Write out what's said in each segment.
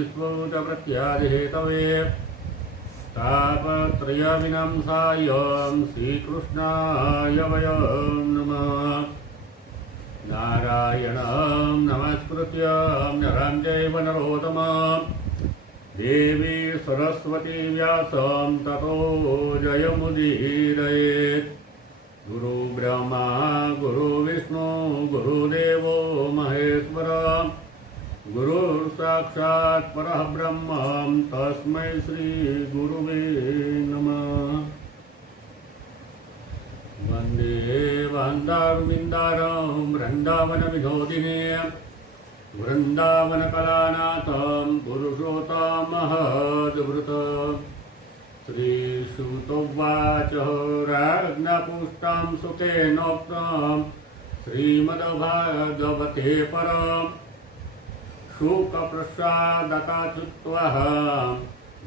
स्फुट प्रत्यादिहेतवे तापत्रयविनाशाय श्रीकृष्णाय वयं नमः। नारायणं नमस्कृत्य नरं चैव नरोत्तमं देवी सरस्वती व्यासं ततो जयमुदीरयेत्। गुरु ब्रह्मा गुरु विष्णु गुरुदेवो महेश्वर गुरुर्साक्षात् परब्रह्म तस्मै श्री गुरुवे नमः। वंदे वन्दारविन्दारं वृन्दावनविनोदिने वृन्दावनकलानाथं पुरुषोत्तममहद्भृतं। श्रीसूतोवाच राज्ञपुष्टां सुतेनोक्तं श्रीमद्भागवते परम् शुकप्रसादकाच्युत्वः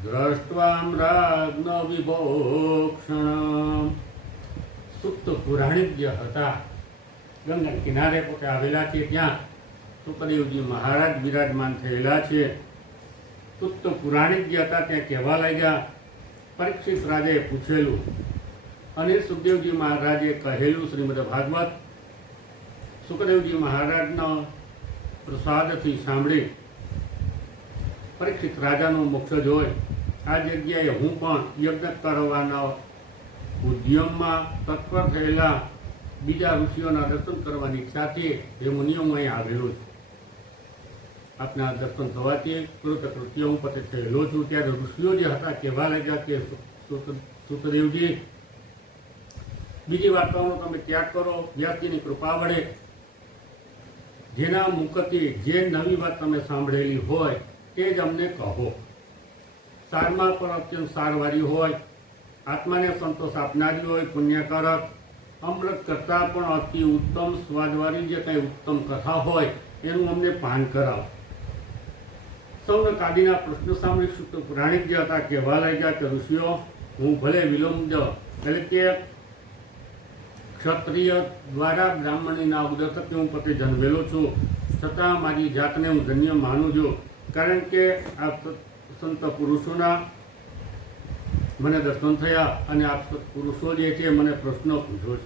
द्रष्ट्वां राज्ञविभोक्षणम्। સુપ્ત પુરાણિજ્ય હતા, ગંગા કિનારે પોતે આવેલા છે, ત્યાં સુખદેવજી મહારાજ બિરાજમાન થયેલા છે. સુપ્ત પુરાણિજ્ય હતા, ત્યાં કહેવા લાગ્યા. પરીક્ષિત રાજાએ પૂછેલું અને સુખદેવજી મહારાજે કહેલું શ્રીમદ ભાગવત સુખદેવજી મહારાજના પ્રસાદથી સાંભળી પરીક્ષિત રાજાનો મોક્ષ જોઈ આ જગ્યાએ હું પણ યજ્ઞ કરવાના ઉદ્યમમાં તત્પર થયેલા બીજા ઋષિઓના દર્શન કરવાની ઈચ્છાથી એ મુનિઓ હું અહીં આવેલો છું. આપના દર્શન થવાથી કૃતકૃત્ય હું પતે થયેલો છું. ત્યારે ઋષિઓ જે હતા કહેવા લાગ્યા કે સુતદેવજી, બીજી વાર્તાઓનો તમે ત્યાગ કરો. વ્યાસજીની કૃપા વડે જેના મુખથી જે નવી વાત તમે સાંભળેલી હોય તે જ અમને કહો. સારમાં પણ અત્યંત સારવારી હોય, આત્માને સંતોષ આપનારી હોય, પુણ્યકારક, અમૃત કરતાં પણ અતિ ઉત્તમ સ્વાદવાળી જે કંઈ ઉત્તમ કથા હોય એનું અમને પાન કરાવો. સૌને કાદીના પ્રશ્ન સાંભળી સુપ્ત પુરાણિક જે હતા કહેવા લાગ્યા કે ઋષિઓ, હું ભલે વિલંબ એટલે કે ક્ષત્રિય દ્વારા બ્રાહ્મણીના ઉદરથી હું પોતે જન્મેલો છું, છતાં મારી જાતને હું ધન્ય માનું છું. કારણ કે આ સંત પુરુષોના મને દર્શન થયા અને આ પુરુષો જે છે મને પ્રશ્નો પૂછ્યો છે.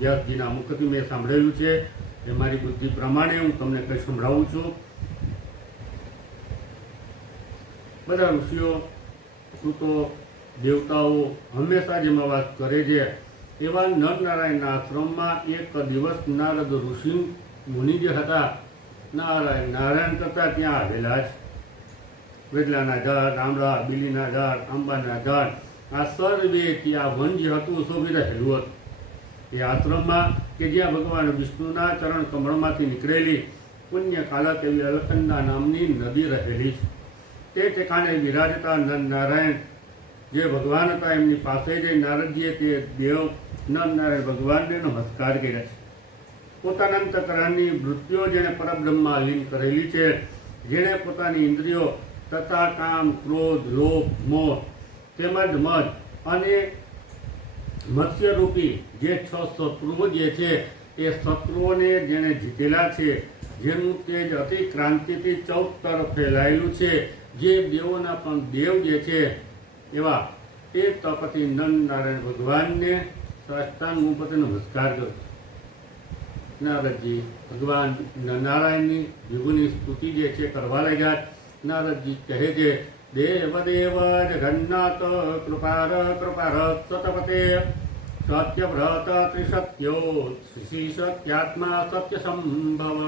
વ્યાસજીના મુખથી મેં સાંભળેલું છે એ મારી બુદ્ધિ પ્રમાણે હું તમને કંઈ સંભળાવું છું. બધા ઋષિઓ સૂતો દેવતાઓ હંમેશા જેમાં વાત કરે છે એવા નરનારાયણના આશ્રમમાં એક દિવસ નારદ ઋષિ મુનિ જે હતા નારાયણ કરતા ત્યાં આવેલા છે. વેદલાના ઝાડ, આંબળા, બીલીના ઝાડ, આંબાના ઝાડ, આ સર્વે ત્યાં વન જે હતું શોભી રહેલું હતું. એ આશ્રમમાં કે જ્યાં ભગવાન વિષ્ણુના ચરણ કમળમાંથી નીકળેલી પુણ્ય કાલક એવી અલકનંદા નામની નદી રહેલી છે. તે ઠેકાણે વિરાજતા નરનારાયણ જે ભગવાન હતા એમની પાસે જઈ નારદજીએ તે દેવ નરનારાયણ ભગવાનને નમસ્કાર કર્યા છે. પોતાના અંતકરણની વૃત્તિઓ જેણે પરબ્રહ્મમાં લીન કરેલી છે, જેણે પોતાની ઇન્દ્રિયો તથા કામ, ક્રોધ, લોભ, મોહ તેમજ મદ અને મત્સ્યરૂપી જે 6 શત્રુઓ જે છે એ શત્રુઓને જેણે જીતેલા છે, જેનું તેજ અતિક્રાંતિથી 14 તરફ ફેલાયેલું છે, જે દેવોના પણ દેવ જે છે એવા એ તપતિ નરનારાયણ ભગવાનને સાષ્ટાંગ હું પોતે નમસ્કાર કરું છું. નારદજી ભગવાન નારાયણની વિભુની સ્તુતિ જે છે કરવા લાગ્યા. નારદજી કહે છે, દેવ દેવ જગન્નાથ કૃપાર કૃપાર સતપતે સત્યવ્રત ત્રિસત્યો શ્રી સત્યાત્મા સત્ય સંભવ.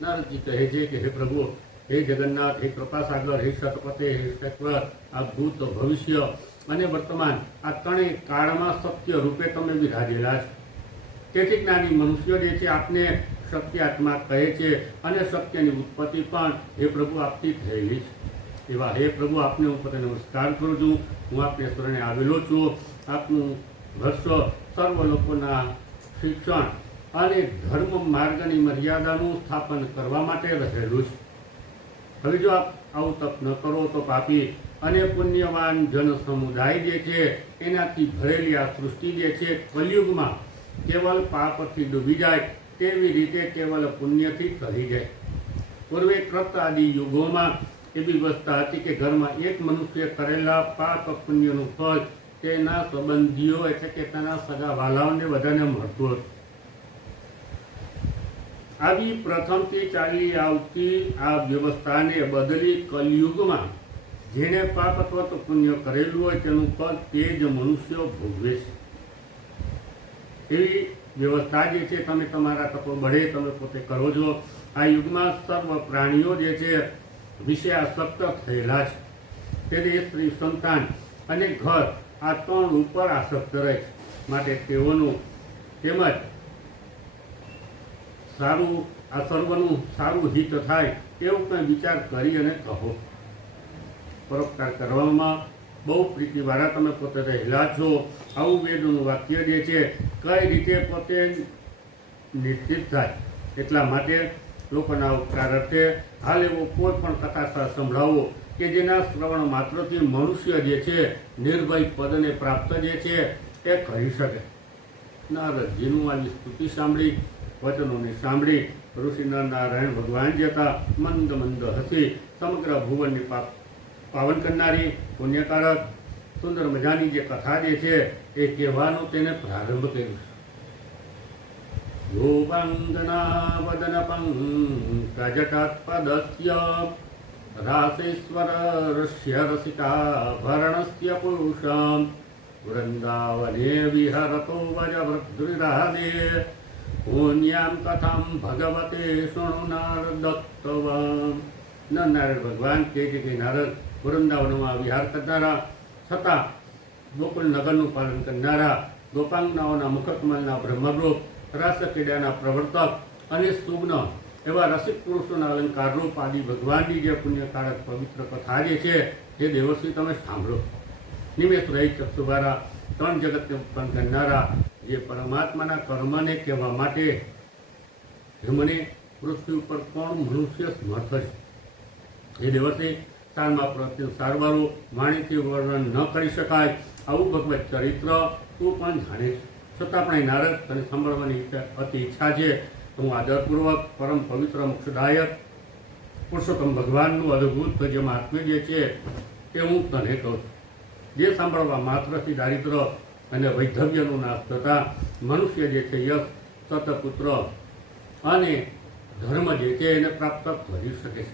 નારદજી કહે છે કે હે પ્રભુ, હે જગન્નાથ, હે કૃપાસાગર, હે સતપતે, હે સત્વર, આ ભૂત, ભવિષ્ય અને વર્તમાન આ ત્રણેય કાળમાં સત્ય રૂપે તમે બિરાજેલા છો. તેથી જ્ઞાની મનુષ્યો જે છે આપને સત્યાત્મા કહે છે અને સત્યની ઉત્પત્તિ પણ હે પ્રભુ આપથી થયેલી છે. એવા હે પ્રભુ, આપને હું પોતે નમસ્કાર કરું છું. હું આપને શરણે આવેલો છું. આપનું વર્ષ સર્વ લોકોના શિક્ષણ અને ધર્મ માર્ગની મર્યાદાનું સ્થાપન કરવા માટે રહેલું છે. હવે જો આપ આવું તપ ન કરો તો પાપી અને પુણ્યવાન જન સમુદાય જે છે એનાથી ભરેલી આ સૃષ્ટિ જે છે કલિયુગમાં કેવલ પાપથી ડૂબી જાય, તેવી રીતે કેવલ પુણ્યથી તરી જાય. પૂર્વે કૃત આદિ યુગોમાં એવી વ્યવસ્થા હતી કે ઘરમાં એક મનુષ્ય કરેલા પાપ પુણ્યનું ફળ તેના સંબંધીઓ એટલે કે તેના સગા વાલાઓને બધાને મળતું હતું. આવી પ્રથમથી ચાલી આવતી આ વ્યવસ્થાને બદલી કલયુગમાં જેણે પાપ અથવા તો પુણ્ય કરેલું હોય તેનું ફળ તે જ મનુષ્યો ભોગવે છે. એવી વ્યવસ્થા જે છે તમે તમારા તપો બળે તમે પોતે કરો છો. આ યુગમાં સર્વ પ્રાણીઓ જે છે વિશે આસક્ત થયેલા છે. તેથી સ્ત્રી, સંતાન અને ઘર આ ત્રણ ઉપર આસક્ત રહે છે. માટે તેઓનું તેમજ સારું આ સર્વનું સારું હિત થાય એવું કંઈ વિચાર કરી અને કહો. પરોપકાર કરવામાં બહુ પ્રીતિવાળા તમે પોતે રહેલા છો. આવું વેદનું વાક્ય જે છે કઈ રીતે પોતે નિશ્ચિત થાય એટલા માટે લોકોના ઉપકાર અર્થે હાલ એવો કોઈ પણ કથા સંભળાવો કે જેના શ્રવણ માત્રથી મનુષ્ય જે છે નિર્ભય પદને પ્રાપ્ત જે છે એ કરી શકે. નારદજીનું આવી સ્તુતિ સાંભળી, વચનોને સાંભળી ઋષિ નારાયણ ભગવાન જે હતા મંદ મંદ હસી સમગ્ર ભુવનની પાવન કરનારી પુણ્યકારક સુંદર મજાની જે કથા જે છે એ કહેવાનો તેને પ્રારંભ કર્યો છે. યોગાંગના વદન પંકજટત્પદસ્ય રાસેશ્વરસ્ય રસિકાભરણસ્ય પુરુષમ વૃંદાવને વિહરતો વજવૃદ્ધિરાદે પુણ્યામ કથામ ભગવતે શૃણુ નારદત્તવામ. નારાયણ ભગવાન કહે છે કે નારદ વૃંદાવનમાં વિહાર કરનારા છતાં ગોકુળ નગરનું પાલન કરનારા, ગોપાંગનાઓના મુખકમલના બ્રહ્મરૂપ, રસક્રીડાના પ્રવર્તક અને સુગ્ન એવા રસિક પુરુષોના અલંકારરૂપ આદિ ભગવાનની જે પુણ્યકારક પવિત્ર કથા જે છે તે દેવશ્રી તમે સાંભળો. નિમેષ રહી ચક્ષુવાળા ત્રણ જગતને ઉત્પન્ન કરનારા જે પરમાત્માના કર્મને કહેવા માટે મને પૃથ્વી ઉપર કોણ મનુષ્ય સમર્થ છે એ દિવસે સારમાં પ્રત્યે સારવારો વાણીથી વર્ણન ન કરી શકાય આવું ભગવત ચરિત્ર તું પણ જાણે છે. છતાં પણ એ નારદ તને સાંભળવાની અતિ ઈચ્છા છે. હું આદરપૂર્વક પરમ પવિત્ર મોક્ષદાયક પુરુષોત્તમ ભગવાનનું અદ્ભુત જે મહાત્મ્ય જે છે તે હું તને કહું છું. જે સાંભળવા માત્રથી દારિદ્ર અને વૈધવ્યનું નાશ થતાં મનુષ્ય જે છે યશ, સતપુત્ર અને ધર્મ જે છે એને પ્રાપ્ત કરી શકે છે.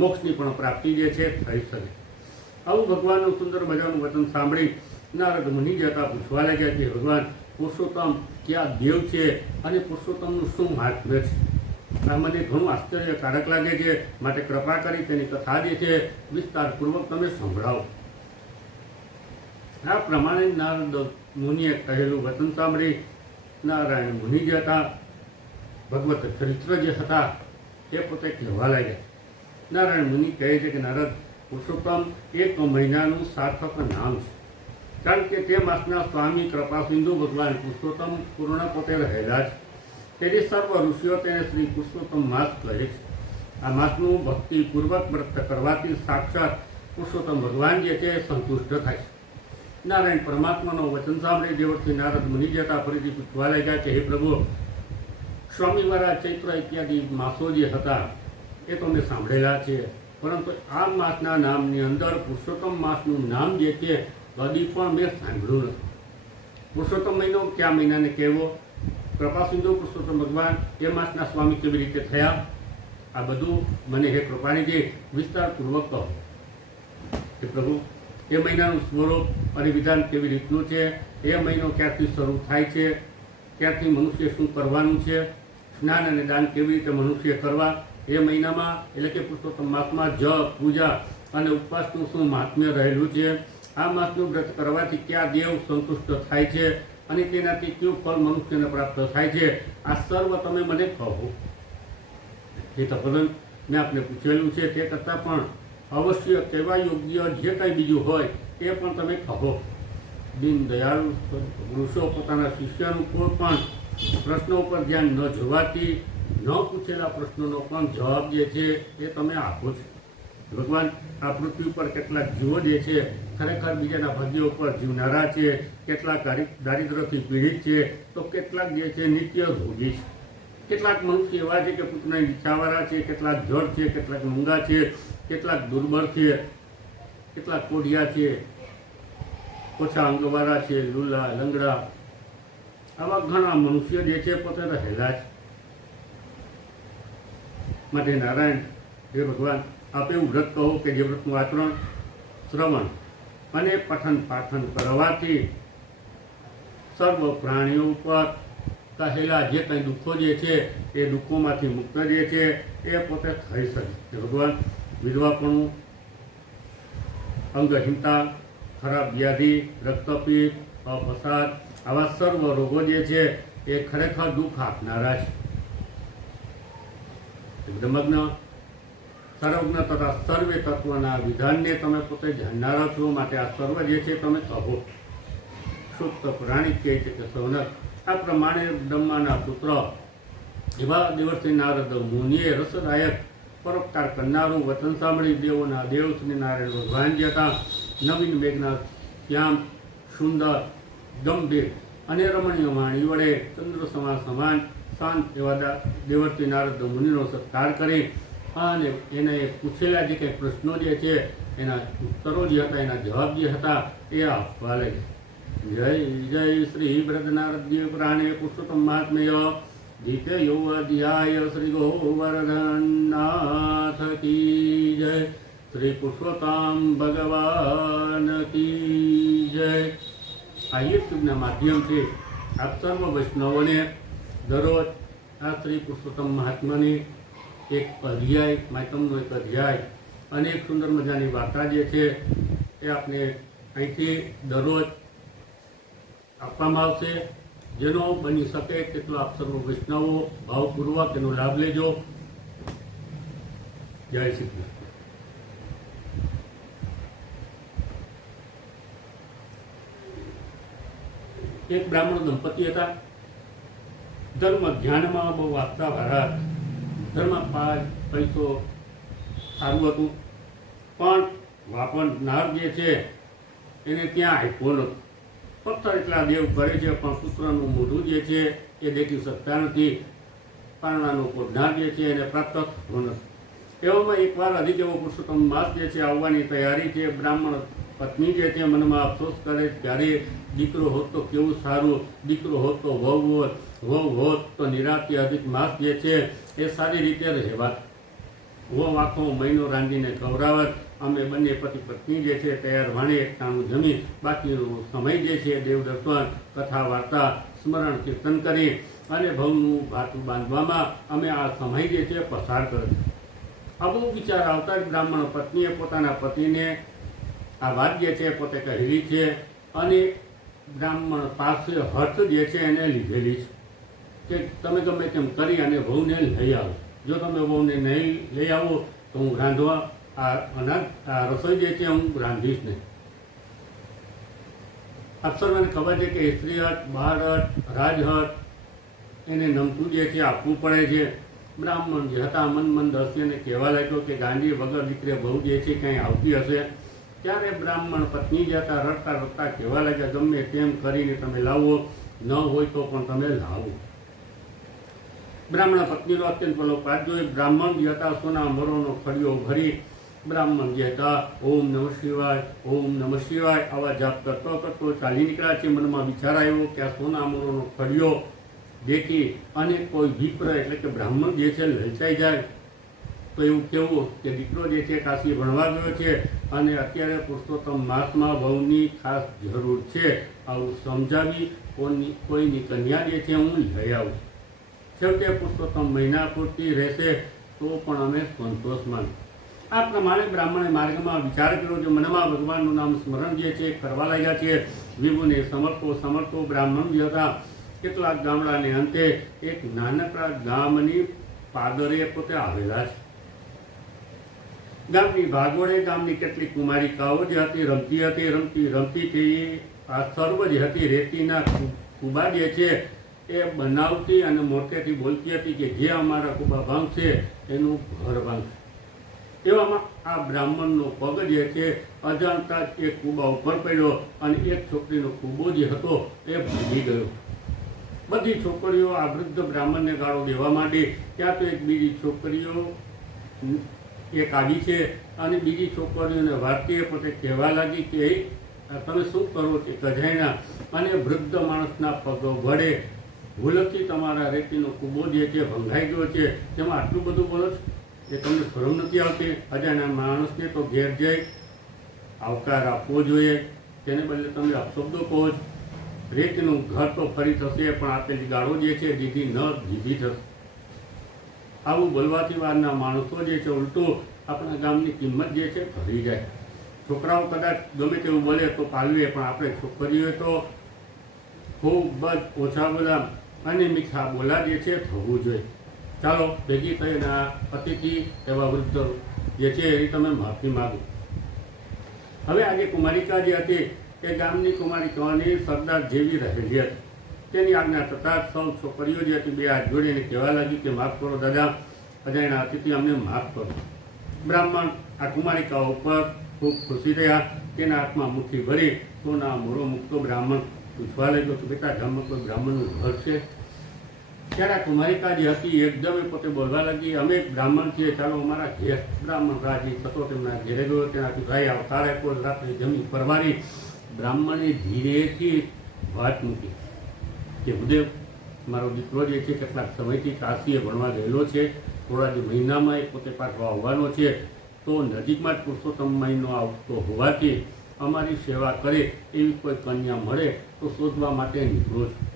મોક્ષની પણ પ્રાપ્તિ જે છે થઈ શકે. આવું ભગવાનનું સુંદર મજાનું વચન સાંભળી નારદ મુનિ જતા પૂછવા લાગ્યા કે ભગવાન પુરુષોત્તમ ક્યાં દેવ છે અને પુરુષોત્તમનું શું મહાત્મ્ય છે? આ મને ઘણું આશ્ચર્યકારક લાગે છે. માટે કૃપા કરી તેની કથા જે છે વિસ્તારપૂર્વક તમે સંભળાવો. આ પ્રમાણે નારદ મુનિએ કહેલું વચન સાંભળી નારાયણ મુનિ જે હતા ભગવત ચરિત્ર જે હતા તે પોતે કહેવા લાગ્યા. નારાયણ મુનિ કહે છે કે નારદ, પુરુષોત્તમ એક મહિનાનું સાર્થક નામ છે. કારણ કે તે માસના સ્વામી કૃપાસિંધુ ભગવાન પુરુષોત્તમ પૂર્ણ પોતે રહેલા છે. તેથી સર્વ ઋષિઓ તેને શ્રી પુરુષોત્તમ માસ કહે છે. આ માસનું ભક્તિપૂર્વક વ્રત કરવાથી સાક્ષાત પુરુષોત્તમ ભગવાન જે છે સંતુષ્ટ થાય છે. નારાયણ પરમાત્માનો વચન સાંભળી દેવથી નારદ મુનિ જતા ફરીથી પૂછવા લાગ્યા કે હે પ્રભુ, સ્વામીવાળા ચૈત્ર ઇત્યાદિ માસો જે હતા એ તો મેં સાંભળેલા છે, પરંતુ આ માસના નામની અંદર પુરુષોત્તમ માસનું નામ જે છે કદી પણ મેં સાંભળ્યું નથી. પુરુષોત્તમ મહિનો કયા મહિનાને કહેવો? કૃપાસિંધુ પુરુષોત્તમ ભગવાન એ માસના સ્વામી કેવી રીતે થયા? આ બધું મને હે કૃપાનિધિ વિસ્તારપૂર્વક કહો. કે પ્રભુ, એ મહિનાનું સ્વરૂપ અને વિધાન કેવી રીતનું છે? એ મહિનો ક્યારથી શરૂ થાય છે? ક્યારથી મનુષ્ય શું કરવાનું છે? સ્નાન અને દાન કેવી રીતે મનુષ્ય કરવા? એ મહિનામાં એટલે કે પુરુષોત્તમ માસમાં જપ, પૂજા અને ઉપવાસનું શું મહાત્મ્ય રહેલું છે? આ માસનું વ્રત કરવાથી ક્યાં દેવ સંતુષ્ટ થાય છે અને તેનાથી કયું ફળ મનુષ્યને પ્રાપ્ત થાય છે? આ સર્વ તમે મને કહો. એ તપદન મેં આપને પૂછેલું છે તે કરતાં પણ અવશ્ય કહેવા યોગ્ય જે કંઈ બીજું હોય તે પણ તમે કહો. દીનદયાળુ પુરુષો પોતાના શિષ્યનું કોઈ પણ પ્રશ્નો ઉપર ધ્યાન ન જોવાથી ન પૂછેલા પ્રશ્નોનો પણ જવાબ જે છે એ તમે આપો છો. ભગવાન, આ પૃથ્વી ઉપર કેટલાક જીવો જે છે ખરેખર બીજાના ભાગ્ય ઉપર જીવનારા છે, કેટલાક દારિદ્રથી પીડિત છે, તો કેટલાક જે છે નિત્ય રોગી છે. કેટલાક મનુષ્ય એવા છે કે પુત્રની ઈચ્છાવાળા છે, કેટલાક જડ છે, કેટલાક મૂંગા છે, કેટલાક દુર્બળ છે, કેટલાક કોઢિયા છે, ઓછા અંગવાળા છે, લૂલા લંગડા, આવા ઘણા મનુષ્ય જે છે પોતે રહેલા છે. માટે નારાયણ હે ભગવાન, આપે એવું વ્રત કહો કે જે વ્રતનું આચરણ, શ્રવણ અને પઠન પાઠન કરવાથી સર્વ પ્રાણીઓ ઉપર કહેલા જે કંઈ દુઃખો જે છે એ દુઃખોમાંથી મુક્ત જે છે એ પોતે થઈ શકે. ભગવાન વિધવાપણું, અંગહીનતા, ખરાબ વ્યાધિ, રક્તપીત, અપસાદ, આવા સર્વ રોગો જે છે એ ખરેખર દુઃખ આપનારા છે. બ્રહ્મજ્ઞ, સર્વજ્ઞ તથા સર્વે તત્વના વિધાનને તમે પોતે જાણનારા છો. માટે આ સર્વ જે છે તમે કહો. શુદ્ધ પુરાણિક કહે છે કે સૌનક આ પ્રમાણે બ્રહ્માના પુત્ર એવા દેવર્ષિ નારદ મુનિએ રસદાયક પરોપકાર કરનારું વચન સાંભળી દેવોના દેવ શ્રી નારાયણ ભગવાન જે હતા નવીન મેઘના શ્યામ, સુંદર, ગંભીર અને રમણીય વાણી વડે ચંદ્ર સમાન શાંત એવા દેવર્ષિ નારદ મુનિનો સત્કાર કરી અને એને પૂછેલા જે કંઈ પ્રશ્નો જે છે એના ઉત્તરો જે હતા, એના જવાબ જે હતા એ આપવા લાગ્યા. જય જય શ્રી બ્રજનારદ્ય પુરાણે પુરુષોત્તમ મહાત્મ્ય દ્વિતીયો અધ્યાય શ્રી ગોવર્ધનનાથ કી જય. શ્રી પુરુષોત્તમ ભગવાન કી જય. આ યુટ્યુબના માધ્યમથી આપ સર્વ વૈષ્ણવોને દરરોજ આ શ્રી પુરુષોત્તમ મહાત્માની એક અધ્યાય, માતમનો એક અધ્યાય અને એક સુંદર મજાની વાર્તા જે છે એ આપને અહીંથી દરરોજ આપવામાં આવશે. જેનો બની શકે તેટલો આપ સર્વ વૈષ્ણવો ભાવપૂર્વક એનો લાભ લેજો. જય શ્રી કૃષ્ણ. એક બ્રાહ્મણ દંપતી હતા. ધર્મ જ્ઞાનમાં બહુ આસ્થા વાળા. ધર્મ પૈસો સારું હતું, પણ વાપરનાર જે છે એને ત્યાં આપ્યો નહોતો. પથ્થર એટલા દેવ કરે છે પણ પુત્રનું મોઢું જે છે એ દેખી શકતા નથી. પારણાનો કોઢનાર જે છે એને પ્રાપ્ત થતો નથી. એવામાં એકવાર અધિદેવો પુરુષોત્તમ માસ જે છે આવવાની તૈયારી છે. બ્રાહ્મણ પત્ની જે છે મનમાં અફસોસ કરે ત્યારે દીકરો હોત તો કેવું સારું, દીકરો હોત તો વહુ હોત, વહુ હોત તો નિરાતે અધિક માસ જે છે એ સારી રીતે રહેવાત. વહુ આખો મહિનો રાંધીને ખવડાવત. અમે બંને પતિ પત્ની જે છે તૈયાર વાણે એકટાણું જમી બાકીનો સમય જે છે દેવ દર્શન, કથા, વાર્તા, સ્મરણ, કીર્તન કરી અને ભવનું ભાતું બાંધવામાં અમે આ સમય જે છે પસાર કર્યો. આવો વિચાર આવતા જ બ્રાહ્મણ પત્નીએ પોતાના પતિને આ વાત જે છે પોતે કહેલી છે અને બ્રાહ્મણ પાસે હર્ષ જે છે એને લીધેલી છે કે તમે ગમે તેમ કરી અને વહુને લઈ આવો. જો તમે વહુને નહીં લઈ આવો તો હું રાંધવા આ રસોઈ જે છે હું રાંધીશ નહીં. આપ સર્વને ખબર છે કે સ્ત્રીહટ, બહારહટ, રાજહટ એને નમતું જે છે આપવું પડે છે. બ્રાહ્મણ જે હતા મન દર્શીને કહેવા લાગ્યો કે ગાંડી વગર દીકરે બહુ જે છે કંઈ આવતી હશે. ત્યારે બ્રાહ્મણ પત્ની જે હતા રડતા રડતા કહેવા લાગ્યા ગમે તેમ કરીને તમે લાવો, ન હોય તો પણ તમે લાવો. બ્રાહ્મણ પત્નીનો અત્યંત પેલો પાઠ જોઈ બ્રાહ્મણ જે હતા સોના મરોનો ખડિયો ભરી બ્રાહ્મણ જે હતા ઓમ નમઃ શિવાય, ઓમ નમઃ શિવાય આવા જાપ કરતો કરતો ચાલી નીકળ્યા છે. મનમાં વિચાર આવ્યો કે આ સોના મરોનો ખડિયો દેખી અને કોઈ વિપ્ર એટલે કે બ્રાહ્મણ જે છે લલચાઈ જાય તો એવું કહેવું કે દીકરો જે છે કાશી ભણવા ગયો છે અને અત્યારે પુરુષોત્તમ માસમાં વહુની ખાસ જરૂર છે. આવું સમજાવી કોઈની કન્યા જે છે હું લઈ આવું. છેવટે પુરુષોત્તમ મહિના પૂરતી રહેશે તો પણ અમે સંતોષ માનું. આ પ્રમાણે બ્રાહ્મણે માર્ગમાં વિચાર કર્યો છે. મનમાં ભગવાનનું નામ સ્મરણ જે છે કરવા લાગ્યા છે. વિભુને સમર્થો બ્રાહ્મણ જે હતા કેટલાક ગામડાને અંતે એક નાનકડા ગામની પાદરે પોતે આવેલા છે. ગામની ભાગોળે ગામની કેટલીક કુમારિકાઓ જે હતી રમતી તે આ સર્વ જે હતી રેતીના કુબા જે છે એ બનાવતી અને મોટેથી બોલતી હતી કે જે અમારા કુબા ભાંગશે એનું ઘર ભાંગશે. એવામાં આ બ્રાહ્મણનો પગ જે છે અજાણતા જ એક કુબા ઉપર પડ્યો અને એક છોકરીનો કુબો જે હતો એ ભાંગી ગયો. બધી છોકરીઓ આ વૃદ્ધ બ્રાહ્મણને ગાળો દેવા માંડી. ત્યાં તો એક બીજી છોકરીઓ એક આવી છે અને બીજી છોકરીઓને વાર્તીએ પોતે કહેવા લાગી કે તમે શું કરો છો કજાયના, અને વૃદ્ધ માણસના પગ વડે ભૂલથી તમારા રેતીનો કૂબો જે છે ભંગાઈ ગયો છે, તેમાં આટલું બધું બોલો છો, એ તમને શરમ નથી આવતી? અજાણ્યા માણસને તો ઘેર જઈ આવકાર આપવો જોઈએ, તેને બદલે તમે અપશબ્દો કહો છો. રેતીનું ઘર તો ફરી થશે, પણ આપેલી ગાળો જે છે દીધી ન દીધી થશે. આવું બોલવાથી વારના માણસો જે છે ઉલટું આપણા ગામની કિંમત જે છે ભરી જાય. છોકરાઓ કદાચ ગમે તેવું બોલે તો પાલવે, પણ આપણે છોકરીઓએ તો ખૂબ જ ઓછા બોલા અને મીઠા બોલા જે છે થવું જોઈએ. ચાલો ભેગી થઈને આ અતિથિ એવા વૃદ્ધ જે છે એ તમે માફી માગો. હવે આજે કુમારિકા જે હતી એ ગામની કુમારિકાઓની સરદાર જેવી રહેલી હતી. તેની આજ્ઞા થતાં સૌ છોકરીઓ જે હતી બે હાથ જોડીને કહેવા લાગી કે માફ કરો દાદા, અજાણ્યા અતિથિ અમને માફ કરો. બ્રાહ્મણ આ કુમારિકાઓ ઉપર ખૂબ ખુશી રહ્યા. તેના હાથમાં મુઠ્ઠી ભરી સોના મોરો મૂકતો બ્રાહ્મણ પૂછવા લાગ્યો કે બેટા ગામમાં કોઈ બ્રાહ્મણનું ઘર છે? ત્યારે આ કુમારિકા જે હતી એકદમ પોતે બોલવા લાગી, અમે બ્રાહ્મણ છીએ, ચાલો અમારા ઘેર. બ્રાહ્મણ રાજી થતો તેમના ઘેરે ગયો. તેનાથી ભાઈ આવતા આપ્યો, રાત્રે જમી પરવારી. બ્રાહ્મણે ધીરેથી વાત મૂકી કે ભૂદેવ, મારો દીકરો જે છે કેટલાક સમયથી કાશીએ ભણવા ગયેલો છે, થોડા જ મહિનામાં એ પોતે પાછો આવવાનો છે, તો નજીકમાં જ પુરુષોત્તમ મહિનો આવતો હોવાથી અમારી સેવા કરે એવી કોઈ કન્યા મળે તો શોધવા માટે નીકળો છું.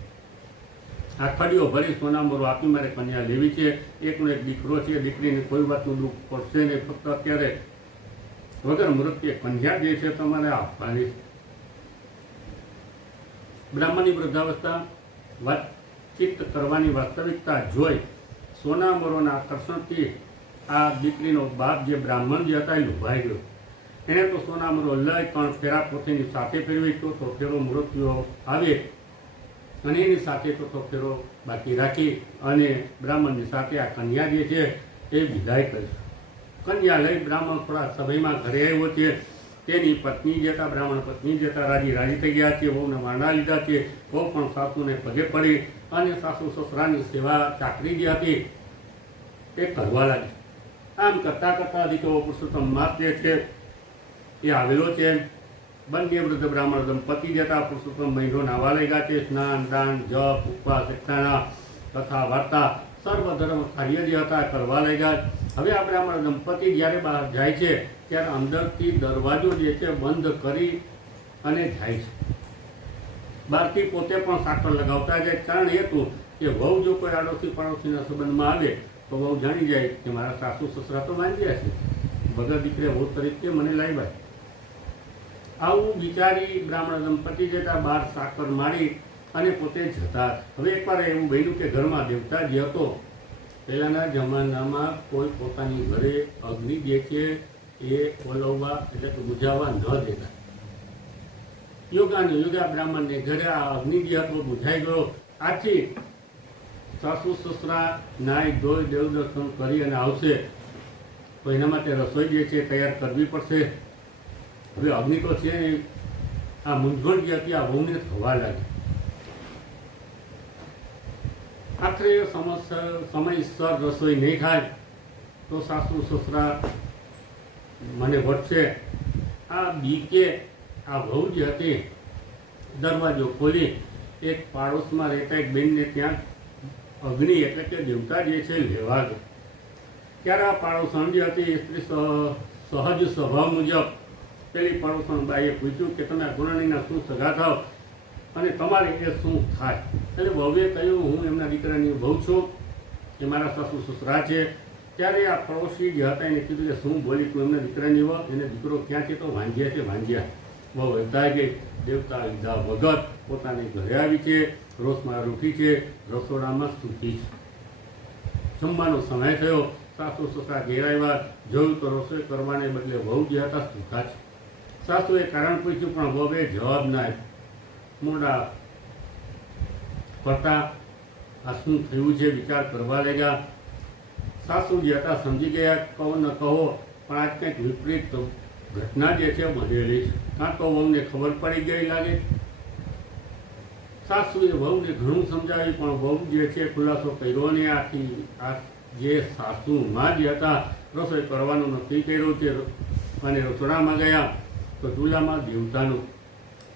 આખડીઓ ભરી સોનામોરો આપી મારે કન્યા લેવી છે. એકનો એક દીકરો છે, દીકરીને કોઈ વાતનું દુઃખ પડશે નહીં, ફક્ત અત્યારે વગર મૃત્યુ કન્યા જે છે તમારે આપવાની. બ્રાહ્મણની વૃદ્ધાવસ્થા વાતચીત કરવાની વાસ્તવિકતા જોઈ સોનામોરોના આકર્ષણથી આ દીકરીનો બાપ જે બ્રાહ્મણ જે હતા એ લુભાઈ ગયો. એને તો સોનામોરો લઈ પણ ફેરા પોતેની સાથે ફેરવી, ચોથો ફેરો મૃત્યુ આવે અને એની સાથે ચોથો ફેરો બાકી રાખી અને બ્રાહ્મણની સાથે આ કન્યા જે છે એ વિદાય કરી. કન્યા લઈ બ્રાહ્મણ થોડા સમયમાં ઘરે આવ્યો છે. તેની પત્ની જે હતા, બ્રાહ્મણ પત્ની જે હતા, રાજી થઈ ગયા છે. વહુને માંડા લીધા છે. વહુ પણ સાસુને પગે પડી અને સાસુ સસરાની સેવા ચાકરી જે હતી એ કરવા લાગી. આમ કરતાં કરતાં દીકરો પુરુષોત્તમ માસ જે છે એ આવેલો છે. બંને વૃદ્ધ બ્રાહ્મણ દંપતી જે હતા પુરુષોત્તમ મહિનો નાવા લાગ્યા છે. સ્નાન, દાન, જપ, ઉપવાસ, એકટાણા, કથા, વાર્તા સર્વ ધર્મ કાર્ય જે હતા કરવા લાગ્યા. હવે આ બ્રાહ્મણ દંપતી જ્યારે બહાર જાય છે ત્યારે અંદરથી દરવાજો જે છે બંધ કરી અને જાય છે. બહારથી પોતે પણ સાકર લગાવતા જાય. કારણ એ હતું કે વહુ જો કોઈ આડોશી પાડોશીના સંબંધમાં આવે તો વહુ જાણી જાય કે મારા સાસુ સસરા તો માંગ્યા છે, વગર દીકરે વહુ તરીકે મને લાવ્યા. આવું વિચારી બ્રાહ્મણ દંપતી જતા બહાર સાકર મારી અને પોતે જતા. હવે એકવાર એવું બન્યું કે ઘરમાં દેવતા જે હતો, પહેલાંના જમાનામાં કોઈ પોતાની ઘરે અગ્નિ જે છે એ ઓલવવા એટલે કે બુઝાવવા ન દેતા. યોગાને યોગા બ્રાહ્મણને ઘરે આ અગ્નિ જે હતો બુઝાઈ ગયો. આથી સાસુ સસરા નાઈ ધોઈ દેવ દર્શન કરી અને આવશે તો એના માટે રસોઈ જે છે તૈયાર કરવી પડશે. હવે અગ્નિ તો છે ને, આ મૂંઝવણ જે હતી આ વહુને થવા લાગી. આખરે સમયસર રસોઈ નહીં થાય તો સાસુ સસરા મને વટશે. આ બીકે આ વહુ જે હતી દરવાજો ખોલી એક પાડોશમાં રહેતા એક બેનને ત્યાં અગ્નિ એટલે કે દેવતા જે છે લેવા ગયો. ત્યારે આ પાડોશણ જે હતી સ્ત્રી સહજ સ્વભાવ મુજબ પેલી પાડોશણ બાઈએ પૂછ્યું કે તમે ગુણાણીના શું સગા થાવ અને તમારે એ શું થાય? એટલે વહુએ કહ્યું હું એમના દીકરાની વહુ છું, એ મારા સાસુ સસરા છે. ત્યારે આ પડોશી જે હતા એને કીધું કે શું બોલી તું એમના દીકરાની વહુ? એને દીકરો ક્યાં છે? તો વાંજ્યા છે. વાંજ્યા. વહુ વહેતા ગઈ. દેવતા લીધા વગર પોતાની ઘરે આવી છે. રોષમાં રૂઠી છે. રસોડામાં સૂતી છે. જમવાનો સમય થયો. સાસુ સસરા ઘેર આવ્યા. જોયું તો રસોઈ કરવાને બદલે વહુ જે હતા સૂતા છે. સાસુએ કારણ પૂછ્યું પણ વહુએ જવાબ ના આપ્યો. મોડા પડતા આ શું થયું છે વિચાર કરવા લાગ્યા. સાસુ જે હતા સમજી ગયા, કહો ન કહો પણ આજ કંઈક વિપરીત ઘટના જે છે બનેલી છે. કાં તો વહુને ખબર પડી ગઈ લાગે સાસુએ વહુને ઘણું સમજાવ્યું, પણ વહુ જે છે ખુલાસો કર્યો ને આથી આ જે સાસુમાં જ હતા રસોઈ કરવાનું નક્કી કર્યું છે અને રસોડામાં ગયા તો ચૂલામાં દેવતાનું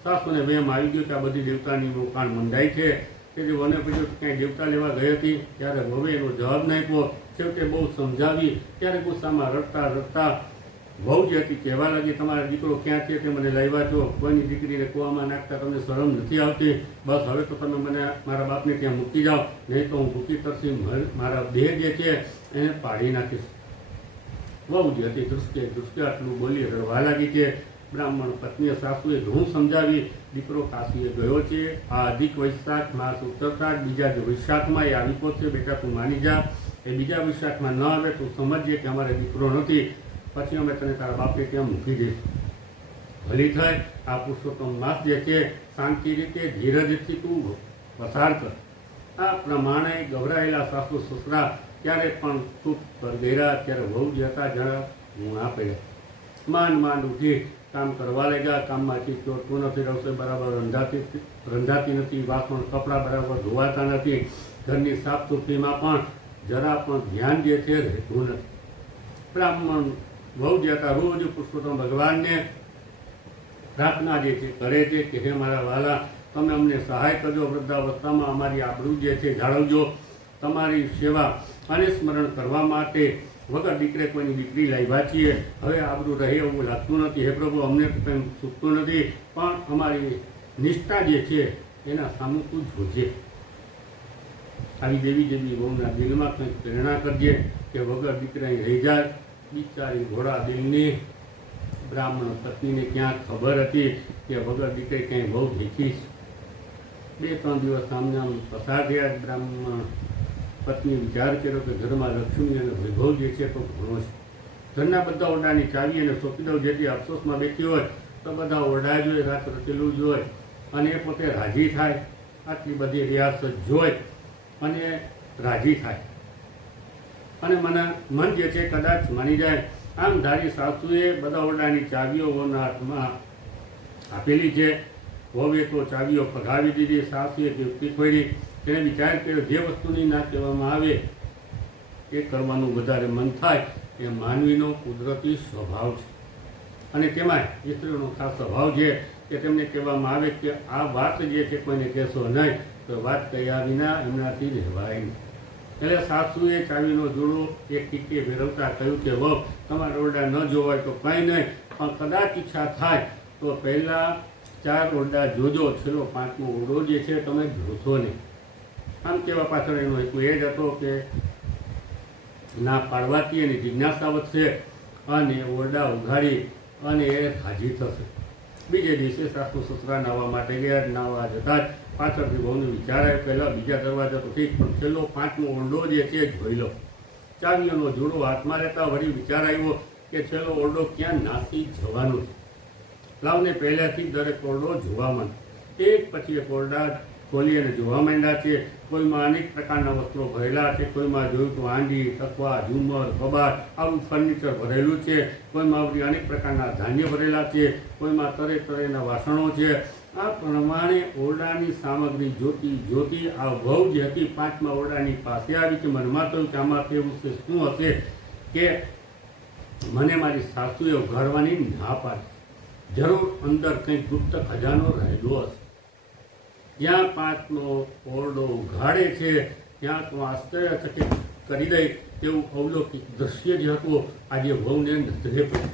સાસુને વેમ આવી ગયો કે આ બધી દેવતાની મોકાણ મંડાઈ છે. તેથી વને પૂછ્યું ક્યાંય દેવતા લેવા ગઈ હતી, ત્યારે વહુએ એનો જવાબ ન આપ્યો. છેવટે બહુ સમજાવી ત્યારે ગુસ્સામાં રડતા રડતા વહુ જે હતી કહેવા લાગી, તમારો દીકરો ક્યાં છે તે મને લાવ્યા છો, કોઈની દીકરીને કૂવામાં નાખતા તમને શરમ નથી આવતી? બસ હવે તો તમે મને મારા બાપને ત્યાં મૂકી જાઓ, નહીં તો હું ભૂખી તરસી મારા દેહ જે છે એને પાડી નાખીશ. વહુ જે હતી ધ્રુસકે આટલું બોલી રડવા લાગી છે. બ્રાહ્મણ પત્નીએ સાસુએ ઘણું સમજાવી, દીકરો કાશીએ ગયો છે, આ અધિક વૈશાખ માસ ઉતરતા જ બીજા જ વૈશાખમાં એ આવી પહોંચશે, બેટા તું માની જા. એ બીજા વૈશાખમાં ન આવે તું સમજીએ કે અમારે દીકરો નથી, પછી અમે તને તારા બાપને ત્યાં મૂકી દઈશું. ભલી થાય આ પુરુષોત્તમ માસ જે છે શાંતિ રીતે ધીરજથી તું પસાર કર. આ પ્રમાણે ગભરાયેલા સાસુ સસરા ત્યારે પણ ચૂપ પર ગયા. ત્યારે વહુ જે હતા જરા મૂણા પડ્યા, માંડ ઉઠી કામ કરવા લાગ્યા. કામમાંથી ચોટતું નથી, રસોઈ બરાબર રંધાતી નથી, વાસણ કપડાં બરાબર ધોવાતા નથી, ઘરની સાફ સુથરીમાં પણ જરા પણ ધ્યાન જે છે રહેતું નથી. બ્રાહ્મણ વહુ જે હતા રોજ પુરુષોત્તમ ભગવાનને પ્રાર્થના જે છે કરે છે કે હે મારા વાલા, તમે અમને સહાય કરજો, વૃદ્ધાવસ્થામાં અમારી આબરૂ જે છે જાળવજો. તમારી સેવા અને સ્મરણ કરવા માટે વગર દીકરે કોઈની દીકરી લાવ્યા છીએ, હવે આબરૂ રહે એવું લાગતું નથી. હે પ્રભુ, અમને કંઈ ચૂકતું નથી, પણ અમારી નિષ્ઠા જે છે એના સામું તું જોજે. આવી દેવી વહુના દિલમાં કંઈક પ્રેરણા કરજે કે વગર દીકરા રહી જાય. બિચારી ઘોડા દિલની બ્રાહ્મણ પત્નીને ક્યાં ખબર હતી કે વગર દીકરે ક્યાંય બહુ ભીખીશ. 2-3 દિવસ સામને પસાર થયા. બ્રાહ્મણ પત્નીએ વિચાર કર્યો કે ઘરમાં લક્ષ્મી અને વૈભવ જે છે તો ઘણો છે. ઘરના બધા ઓરડાની ચાવી અને ચોકીદાર જેટલી અફસોસમાં બેઠી હોય તો બધા ઓરડા જોઈ, રાત રચેલું જોઈ અને એ પોતે રાજી થાય. આટલી બધી રિયાસત જોઈ અને રાજી થાય અને મન જે છે કદાચ માની જાય. આમ ધારી સાસુએ બધા ઓરડાની ચાવીઓ વહુના હાથમાં આપેલી છે. વહુએ તો ચાવીઓ પગાવી દીધી. સાસુએ યુક્તિ ખોડી. તેણે વિચાર કર્યો જે વસ્તુની ના કહેવામાં આવે એ કરવાનું વધારે મન થાય. એ માનવીનો કુદરતી સ્વભાવ છે અને તેમાંય સ્ત્રીઓનો ખાસ સ્વભાવ છે કે તેમને કહેવામાં આવે કે આ વાત જે છે કોઈને કહેશો નહીં, તો વાત કહ્યા વિના એમનાથી રહેવાય નહીં. એટલે સાસુએ ચાવીનો જોડો એક ટીકે ફેરવતા કહ્યું કે વહુ, તમારા ઓરડા ન જોવાય તો કંઈ નહીં, પણ કદાચ ઈચ્છા થાય તો પહેલાં 4 ઓરડા જોજો, છેલ્લો 5મો ઓરડો જે છે તમે જોશો નહીં. આમ કહેવા પાછળ એનો હેતુ એ જ હતો કે ના પાડવાથી એની જિજ્ઞાસા વધશે અને ઓરડા ઉઘાડી અને એ હાજી થશે. બીજે દિવસે સાસુ સસરા નાહવા માટે ગયા. નાહવા જતાં જ પાછળથી બહુને વિચાર આવ્યો, પહેલાં બીજા દરવાજા તો ઠીક, પણ છેલ્લો 5મો ઓરડો જે છે જોઈ લો. ચાવીઓનો જોડો હાથમાં લેતા વળી વિચાર આવ્યો કે છેલ્લો ઓરડો ક્યાં નાસી જવાનો છે. લાવને પહેલાંથી દરેક ઓરડો જોવા માંડ. એક પછી એક ઓરડા ખોલી અને જોવા માંડ્યા છે. કોઈમાં અનેક પ્રકારના વસ્ત્રો ભરેલા છે, કોઈમાં જોયું તો હાંડી, તકવા, ઝુમર, કબાટ આવું ફર્નિચર ભરેલું છે, કોઈમાં આવડી અનેક પ્રકારના ધાન્ય ભરેલા છે, કોઈમાં તરેના વાસણો છે. આ પ્રમાણે ઓરડાની સામગ્રી જોતી આ વહુ જે હતી 5મા ઓરડાની પાસે આવી કે મનમાં થયું કે આમાં કેવું છે, શું હશે કે મને મારી સાસુએ ઉઘાડવાની ના પાડી. જરૂર અંદર કંઈક ગુપ્ત ખજાનો રહેલો હશે. જ્યાં 5મો ઓરડો ઉઘાડે છે ત્યાં તો આશ્ચર્યચકિત કરી દઈ તેવું અવલૌકિક દ્રશ્ય જે હતું આજે વહુને નજરે પડ્યું.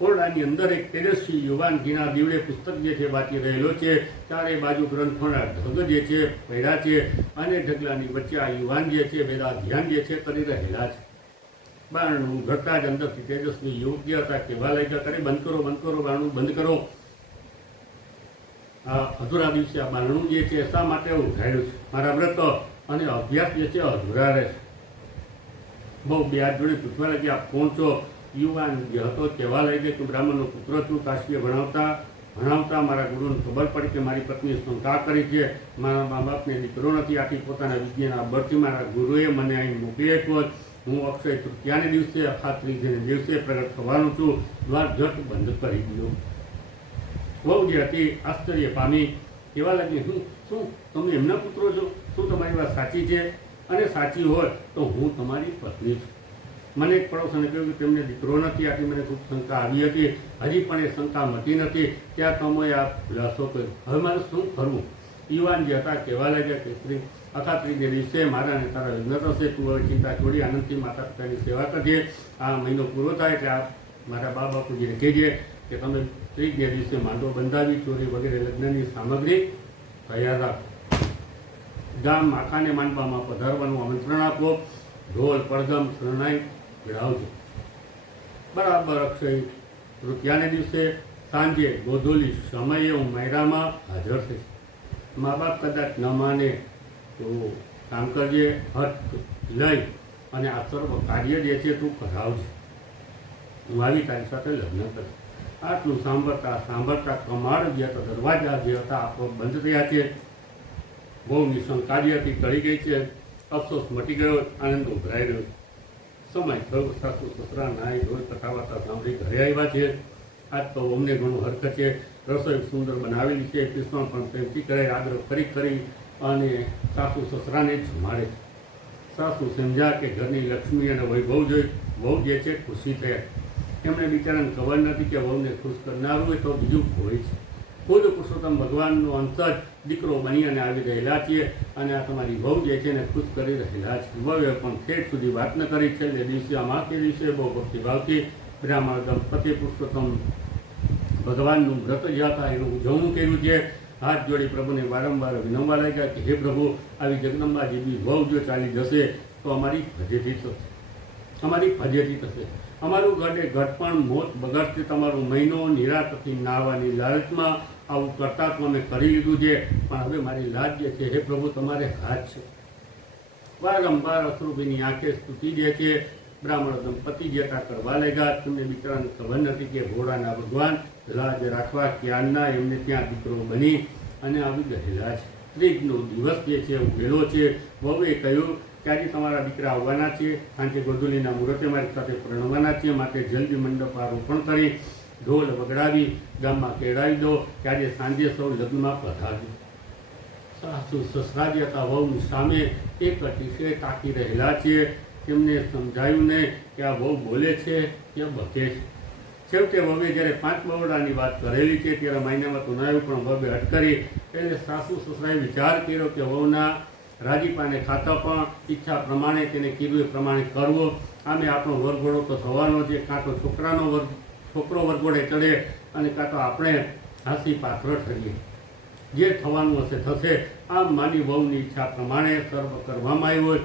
ઓરડાની અંદર એક તેજસ્વી યુવાનગીના દીવડે પુસ્તક જે છે વાંચી રહેલો છે. ચારે બાજુ ગ્રંથોના ઢગ જે છે પડ્યા છે અને ઢગલાની વચ્ચે આ યુવાન જે છે વેદા ધ્યાન જે છે કરી રહેલા છે. બારણું ઘરતા જ અંદરથી તેજસ્વી યોગ્ય હતા કહેવા લાગ્યા, કરે બંધ કરો, બારણું બંધ કરો. આ અધૂરા દિવસે આ બારણું જે છે શા માટે ઉઘાડ્યું છે? મારા વ્રત અને અભ્યાસ જે છે અધૂરા રહે છે. બહુ બે હાથ જોડે પૂછવા લાગ્યા, કોણ છો? યુવાન જે હતો કહેવા લાગ્યો કે બ્રાહ્મણનો પુત્ર છું. કાશીએ ભણાવતા મારા ગુરુને ખબર પડી કે મારી પત્નીએ શંકા કરી છે, મારા મા બાપને દીકરો નથી. આથી પોતાના વિજ્ઞાનના બળથી મારા ગુરુએ મને અહીં મોકલી આપ્યો. હું અક્ષય તૃતીયાને દિવસે અખાત ત્રીજને દિવસે પ્રગટ થવાનું છું. દ્વાર ઝટ બંધ કરી દીધો. વહુ જે હતી આશ્ચર્ય પામી કહેવા લાગી, શું તમે એમના પુત્રો છો? શું તમારી વાત સાચી છે? અને સાચી હોય તો હું તમારી પત્ની છું. મને એક પડોશને કહ્યું કે તેમને દીકરો નથી. આથી મને ખૂબ શંકા આવી હતી. હજી પણ એ શંકા મટી નથી. ત્યાં તમે આ ખુલાસો કર્યો. હવે મારે શું કરવું? યુવાન જે હતા કહેવા લાગ્યા કે સ્ત્રી, અખાત્રીજને દિવસે મારા અને તારા લગ્ન થશે. તું હવે ચિંતા છોડી આનંદથી માતા પિતાની સેવા કરજે. આ મહિનો પૂરો થાય એટલે આ મારા બા બાપુજીને કહેજે કે તમે ત્રીજને દિવસે માંડવો બંધાવી, ચોરી વગેરે લગ્નની સામગ્રી તૈયાર રાખો. ગામ આખાને માંડવામાં પધારવાનું આમંત્રણ આપો. ઢોલ પડઘમ શરણાઈ બિરાવજો. બરાબર અક્ષય તૃતીયાને દિવસે સાંજે ગોધૂલી સમયે હું માયરામાં હાજર થઈશ. મા બાપ કદાચ ન માને તો કામ કરજે, હઠ લઈ અને આ સર્વ કાર્ય જે છે તું કરાવજે. હું આવી તારી સાથે લગ્ન કરીશ. આટલું સાંભળતા કમાડ જે હતા, દરવાજા જે હતા આપો બંધ થયા છે. બહુની શંકા જે હતી ટળી ગઈ છે. અફસોસ મટી ગયો, આનંદ ઉભરાઈ રહ્યો. સમય થયો, સાસુ સસરા નાઈ ધોઈ કથાવાર્તા સાંભળી ઘરે આવ્યા છે. આજ તો અમને ઘણું હરકત છે. રસોઈ સુંદર બનાવેલી છે. પીસણ પણ પ્રેમથી કરે, આગ્રહ કરી અને સાસુ સસરાને જમાડે. સાસુ સમજ્યા કે ઘરની લક્ષ્મી અને વૈભવ જોઈ વહુ જે છે ખુશી થયા. એમણે બિચારાને ખબર નથી કે વહુને ખુશ કરનારું હોય તો બીજું કોઈ છે. ખુદ પુરુષોત્તમ ભગવાનનો અંત જ દીકરો બની અને આવી રહેલા છીએ અને આ તમારી વહુ જે છે એને ખુશ કરી રહેલા છે. વહુએ પણ ઠેઠ સુધી વાત ન કરી. છેલ્લે દિવસે અમાસી દિવસે બહુ ભક્તિભાવથી બ્રાહ્મણ દંપતિ પુરુષોત્તમ ભગવાનનું વ્રત જે હતા એનું ઉજવણું કર્યું છે. હાથ જોડી પ્રભુને વારંવાર વિનમવા લાગ્યા કે હે પ્રભુ, આવી જગદંબા જેવી વહુ જો ચાલી જશે તો અમારી ફજેતી થશે, અમારું ઘટે ઘટ પણ મોત બગડશે. તમારો મહિનો નિરાતથી નાવાની લાલચમાં આવું કરતા તો અમે કરી લીધું છે, પણ હવે મારી લાજ જે છે હે પ્રભુ તમારે હાથ છે. વારંવાર અશ્રુભીની આંખે સ્તુતિ જે છે બ્રાહ્મણ દંપતિ જેતા કરવા લાગ્યા. તમને બિચારાને ખબર નથી કે ભોળાના ભગવાન લાજ રાખવા ક્યારના એમને ત્યાં દીકરો બની અને આવી ગયેલા છે. ત્રીજનો દિવસ જે છે ઉગેલો છે. વહુએ કહ્યું કે આજે તમારા દીકરા આવવાના છે. સાંજે ગોધૂલીના મુહૂર્તે મારી સાથે પરણવાના છે. માટે જલ્દી મંડપ આરોપણ કરી ઢોલ વગડાવી ગામમાં કેળાવી દો કે આજે સાંજે સૌ લગ્નમાં પધારજો. સાસુ સસરા જે હતા વહુની સામે એક અતિશય તાકી રહેલા છે. તેમને સમજાયું નહીં કે આ વહુ બોલે છે કે બકે છે. છેવટે વહુએ જ્યારે 5 બવડાની વાત કરેલી છે ત્યારે મહિનામાં તો ન આવ્યું, પણ વહુએ હટ કરી. એટલે સાસુ સસરાએ વિચાર કર્યો કે વહુના રાજીપાને ખાતા પણ ઈચ્છા પ્રમાણે તેને કીધું એ પ્રમાણે કરવો. આમે આપણો વરઘોડો તો થવાનો છે. કાં તો છોકરો વરઘોડે ચડે અને કાં તો આપણે હાસી પાત્ર ઠરીએ. જે થવાનું હશે થશે. આમ માની વહુની ઈચ્છા પ્રમાણે સર્વ કરવામાં આવ્યો.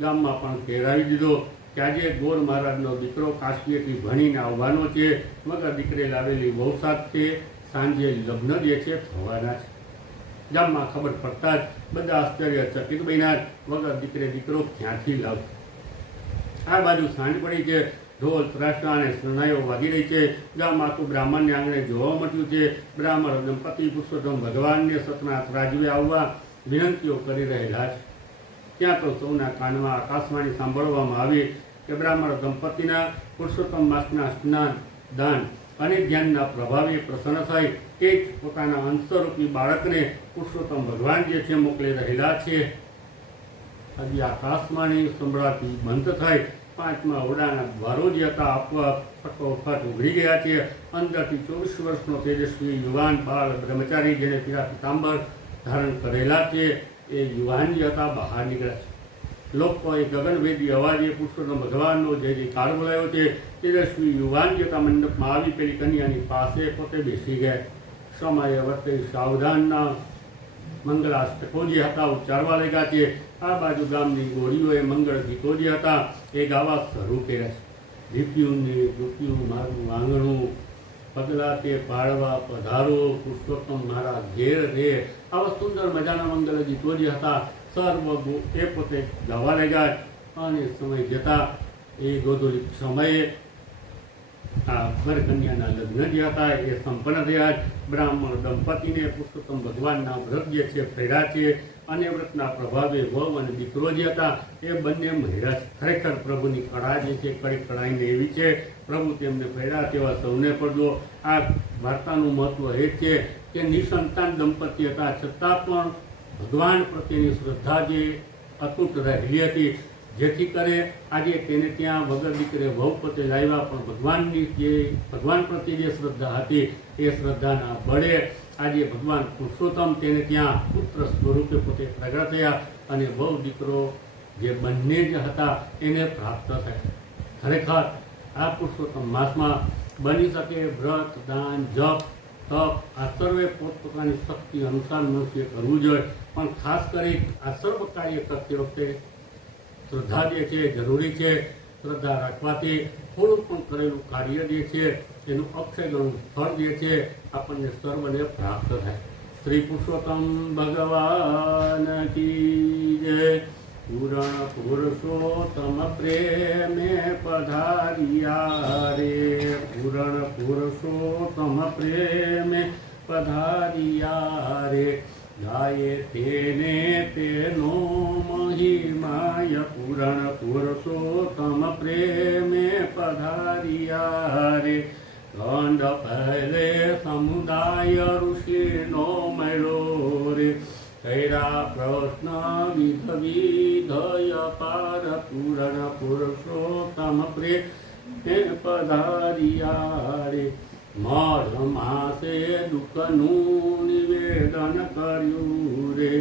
ગામમાં પણ કહેરાવી દીધો કે આજે ગોર મહારાજનો દીકરો કાશ્મીરથી ભણીને આવવાનો છે. મગર દીકરે લાવેલી વહુ સાથે સાંજે લગ્ન જે છે થવાના છે. ગામમાં ખબર પડતા જ બધા આશ્ચર્યચકિત બન્યા. વગર દીકરે દીકરો ક્યાંથી લાવશે? આ બાજુ સાંજ પડી છે. ઢોલ ત્રાસા અને શરણાઈઓ વાગી રહી છે. ગામ આખું બ્રાહ્મણને આંગણે જોવા મળ્યું છે. બ્રાહ્મણ દંપતિ પુરુષોત્તમ ભગવાનને સતનાથ રાજવે આવવા વિનંતીઓ કરી રહેલા છે. ત્યાં તો સૌના કાનમાં આકાશવાણી સાંભળવામાં આવી કે બ્રાહ્મણ દંપતિના પુરુષોત્તમ માસના સ્નાન, દાન અને ધ્યાનના પ્રભાવે પ્રસન્ન થઈ તે જ પોતાના અંશરૂપી બાળકને પુરુષોત્તમ ભગવાન જે છે મોકલી રહેલા છે. હજી આકાશવાણી સંભળાતી બંધ થઈ. 5મા ઓરડાના દ્વારો જે હતા આપોઆપ ફટોફટ ઉઘડી ગયા છે. અંદરથી 24 વર્ષનો તેજસ્વી યુવાન બાળ બ્રહ્મચારી જેને પીળા પીતાંબર ધારણ કરેલા છે એ યુવાન જે હતા બહાર નીકળ્યા છે. લોકોએ ગગનભેદી અવાજે પુરુષોત્તમ ભગવાનનો જે કાર બોલાયો છે. તેજસ્વી યુવાન જે હતા મંડપમાં આવી પેલી કન્યાની પાસે પોતે બેસી ગયા. સમય વર્તે સાવધાનના મંગળાષ્ટકો જે હતા ઉચ્ચારવા લાગ્યા છે. આ બાજુ ગામની ગોળીઓએ મંગળ ગીતો જે હતા એ ગાવા શરૂ કર્યા છે. રૂપિયું મારું આંગણું, પગલા તે પાડવા પધારો, પુરુષોત્તમ મારા ઘેર રે. આવા સુંદર મજાના મંગળ ગીતો જે હતા સર્વ એ પોતે ગાવા લાગ્યા. અને સમય જતા એ ગોધૂલી સમયે આ વરકન્યાના લગ્ન જે હતા એ સંપન્ન થયા. બ્રાહ્મણ દંપતીને પુરુષોત્તમ ભગવાનના વ્રત જે છે ફેર્યા છે અને વ્રતના પ્રભાવે વહુ અને દીકરો જે હતા એ બંને મહિલા. ખરેખર પ્રભુની કળા જે છે કડી કળાઈને એવી છે પ્રભુ તેમને પડ્યા તેવા સૌને પડજો. આ વાર્તાનું મહત્વ એ છે કે નિસંતાન દંપતી હતા છતાં પણ ભગવાન પ્રત્યેની શ્રદ્ધા જે અતૂટ રહેલી હતી, જેથી કરે આજે તેને ત્યાં વગર દીકરે વહુ પોતે લાવ્યા, પણ ભગવાન પ્રત્યે જે શ્રદ્ધા હતી એ શ્રદ્ધાના બળે આજે ભગવાન પુરુષોત્તમ તેને ત્યાં પુત્ર સ્વરૂપે પોતે પ્રગટ થયા અને વહુ દીકરો જે બંને જ હતા એને પ્રાપ્ત થયા. ખરેખર આ પુરુષોત્તમ માસમાં બની શકે વ્રત, દાન, જપ, તપ આ સર્વે પોતપોતાની શક્તિ અનુસાર મનુષ્ય કરવું જોઈએ, પણ ખાસ કરી આ સર્વ કાર્ય કરતી વખતે શ્રદ્ધા જે છે જરૂરી છે. શ્રદ્ધા રાખવાથી થોડું પણ કરેલું કાર્ય જે છે એનું અક્ષયગણું ફળ જે છે આપણને સર્વને પ્રાપ્ત થાય. શ્રી પુરુષોત્તમ ભગવાન કી જય. પૂરણ પુરુષોત્તમ પ્રેમે પધારિયા રે, પૂરણ પુરુષોત્તમ પ્રેમે પધારિયા રે. ગાયે તેને તેનો મહિમાય, પૂરણ પુરુષોત્તમ પ્રેમે પધારિયા રે. ખંડ પહેલે સમુદાય ઋષિનો મેળો રે, કર્યા પ્રશ્ન વિધ વિધય પાર, પૂરણ પુરુષોત્તમ પ્રેમે પધારિયા રે. મઢ માસે દુઃખનું નિવેદન કર્યું રે,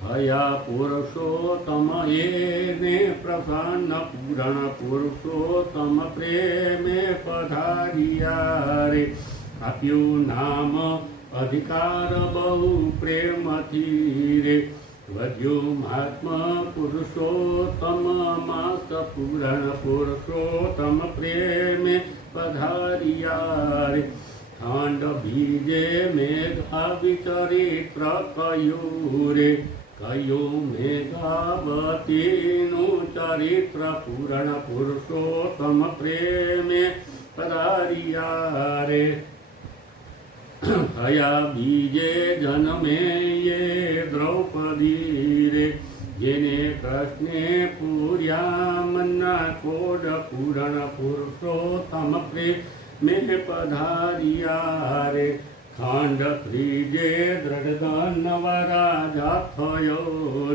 થયા પુરુષોત્તમ એને પ્રસન્ન, પૂરણ પુરુષોત્તમ પ્રેમે પધારિયા રે. આપ્યું નામ અધિકાર બહુ પ્રેમથી રે, વધ્યું મહાત્મા પુરુષોત્તમ માસ, પૂરણ પુરુષોત્તમ પ્રેમે પધારિયા રે. ખંડ બીજે મેઘા વિચરિત્ર કયું રે, કયું મેઘાવતીનું ચરિત્ર, પૂરણ પુરુષોત્તમ પ્રેમે પધારિયા રે. થયા બીજે જન્મે એ દ્રૌપદી રે, જેને કૃષ્ણે પૂર્યા મનના કોડ, પૂરણ પુરુષોત્તમ પ્રેમે પધારિયા રે. ખંડ ત્રીજે દ્રઢધન રાજા થયો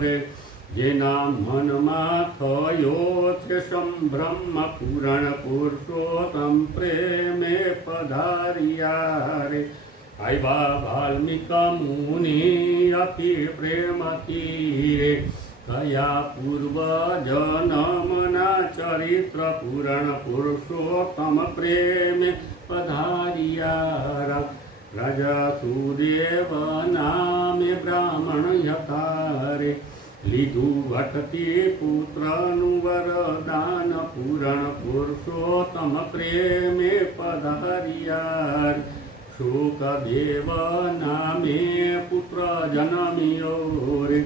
રે, જેના મનમાં થયો છે સંભ્રમ, પૂરણ પુરુષોત્તમ પ્રેમે પધારિયા રે. આવ્યા વાલ્મીક મુનિ અતિ પ્રેમથી રે, કયા પૂર્વ જન્મના ચરિત્ર, પૂરણ પુરુષોત્તમ પ્રેમે પધારિયા રા. રાજા સુદેવ નામે બ્રાહ્મણ હતા રે, લીધું વટતી પુત્રનું વરદાન, પૂરણ પુરુષોત્તમ પ્રેમે પધારિયા રે. શુકદેવ નામે પુત્ર જન્મ્યો રે,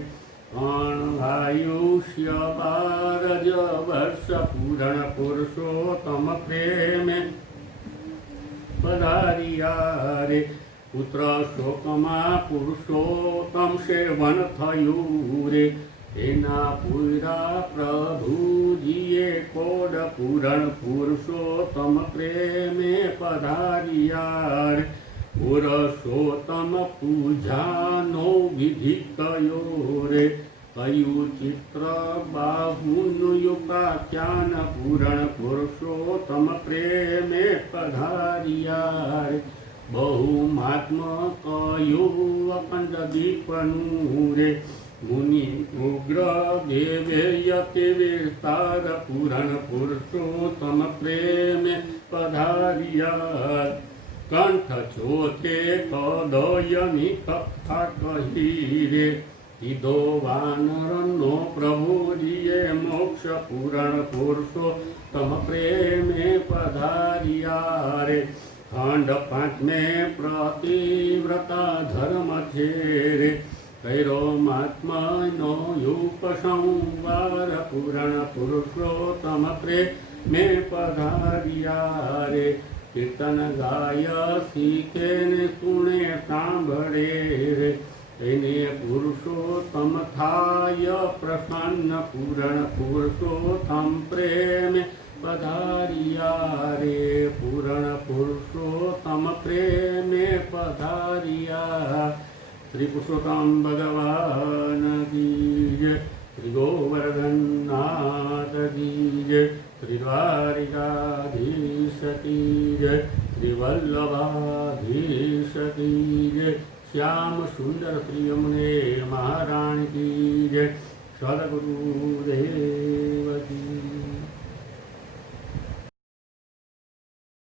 પણ આયુષ્ય 12 વર્ષ, પૂરણ પુરુષોત્તમ પ્રેમે પધારિયા રે. પુત્ર શોકમાં પુરુષોત્તમ સેવન થયું રે, એના પૂરા પ્રભુજીએ કોડ, પૂરણ પુરુષોત્તમ પ્રેમે પધારિયા રે. પુરુષોત્તમ પૂજાનો વિધિ કયો રે, કયું ચિત્ર બાહુનું યુપાખ્યાન, પૂરણ પુરુષોત્તમ પ્રેમે પધારિયા રે. બહુ મહાત્મ કયું અખંડ દીપનું રે, મુનિ ઉગ્ર દેવે યતિ વિસ્તાર, પૂરણ પુરુષોત્તમ પ્રેમે પધારિયા. કંઠ ચોથે કદયની કથા કહી રે, કીધો વાનરનો પ્રભુજીએ મોક્ષ, પૂરણ પુરુષોત્તમ પ્રેમે પધારિયા રે. ખંડ પાંચમે પ્રતિવ્રતા ધર્મ છે રે, કર્યો મહાત્માનો ઉપસંવાર, પૂરણ પુરુષોત્તમ પ્રેમે પધારિયા રે. કીર્તન ગાય શીખે ને સુણે સાંભળે રે, એને પુરુષોત્તમ થાય પ્રસન્ન, પૂરણ પુરુષોત્તમ પ્રેમે પધારિયા રે. श्री पुरुषोत्तम भगवान की जय, श्री गोवर्धन नाथ की जय, श्री द्वारिकाधीश की जय, श्री वल्लभाधीश की जय, श्याम सुंदर श्री यमुने महारानी की जय, सदगुरुदेव की